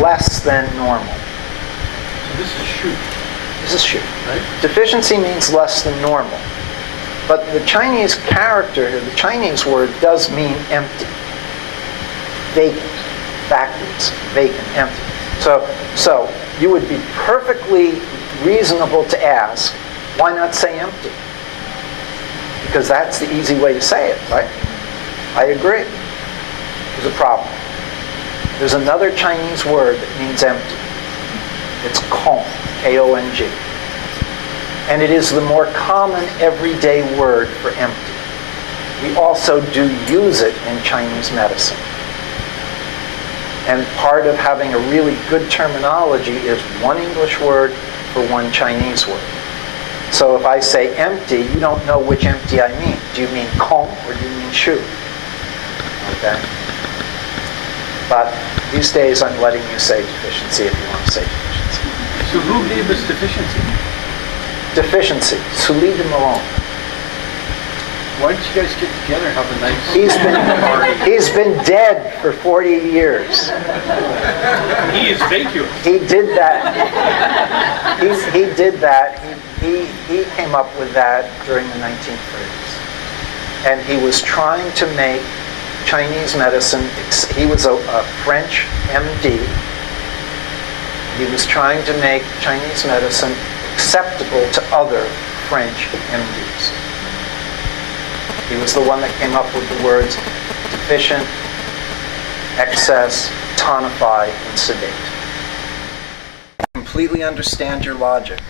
less than normal. So this is shoot, This is shu. right? Deficiency means less than normal. But the Chinese character here, the Chinese word, does mean empty. Vacant. Backwards. Vacant. Empty. So you would be perfectly reasonable to ask, why not say empty? Because that's the easy way to say it, right? I agree. There's a problem. There's another Chinese word that means empty. It's kong, K-O-N-G. And it is the more common everyday word for empty. We also do use it in Chinese medicine. And part of having a really good terminology is one English word for one Chinese word. So if I say empty, you don't know which empty I mean. Do you mean kong or do you mean shu? Okay? But these days I'm letting you say deficiency if you want to say deficiency. So who gave us deficiency? Deficiency. Sully de Malone. Why don't you guys get together and have a nice party? He's been dead for 40 years. He is vacuous. He did that. He did that. He came up with that during the 1930s. And he was trying to make Chinese medicine, he was a French MD. He was trying to make Chinese medicine acceptable to other French MDs. He was the one that came up with the words deficient, excess, tonify, and sedate. I completely understand your logic,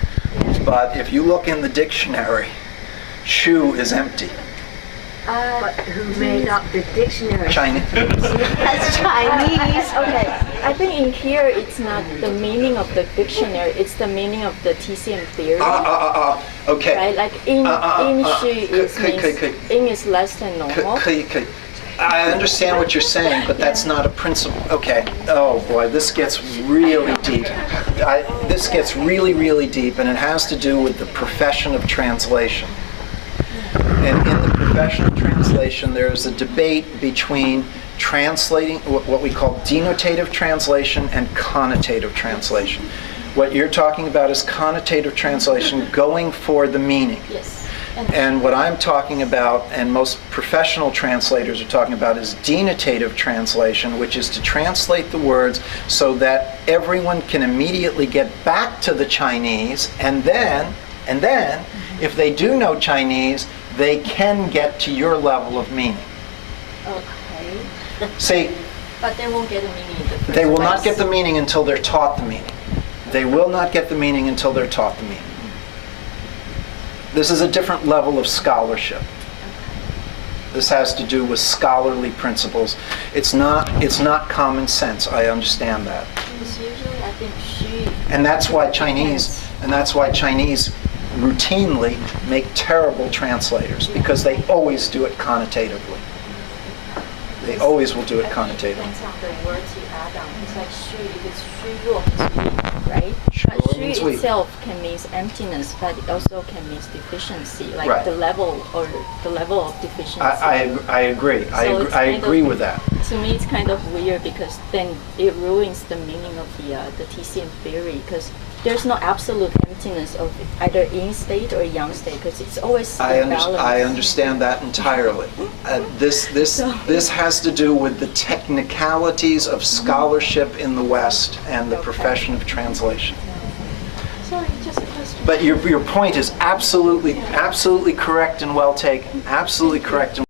but if you look in the dictionary, shu is empty. But who made up the dictionary? Chinese. That's Chinese. Okay, I think in here it's not the meaning of the dictionary, it's the meaning of the TCM theory. Okay. Right? Like in she is means in is less than normal. I understand what you're saying, but that's not a principle. Okay. Oh boy, this gets really deep. This gets really, really deep, and it has to do with the profession of translation. And in the profession of translation, there's a debate between translating what we call denotative translation and connotative translation. What you're talking about is connotative translation, going for the meaning. Yes. And what I'm talking about, and most professional translators are talking about, is denotative translation, which is to translate the words so that everyone can immediately get back to the Chinese, and then, if they do know Chinese, they can get to your level of meaning. Okay. See, But they won't get the meaning in the first they will not place. get the meaning until they're taught the meaning. They will not get the meaning until they're taught the meaning. This is a different level of scholarship. This has to do with scholarly principles. It's not common sense. I understand that. Because usually I think she. And that's why Chinese routinely make terrible translators, because they always do it connotatively. They always will do it connotatively. Depends on the words you add on. It's like shu, it's shu ruo, right? But shu means weak. itself can mean emptiness, but it also can mean deficiency, like Right. the level of deficiency. I agree. I agree with that. To me, it's kind of weird because then it ruins the meaning of the TCM theory, because there's no absolute emptiness of either in state or yang state, because it's always the balance. I understand that entirely. This has to do with the technicalities of scholarship in the West and the profession of translation. Sorry, just a question. But your point is absolutely correct and well taken. Absolutely correct and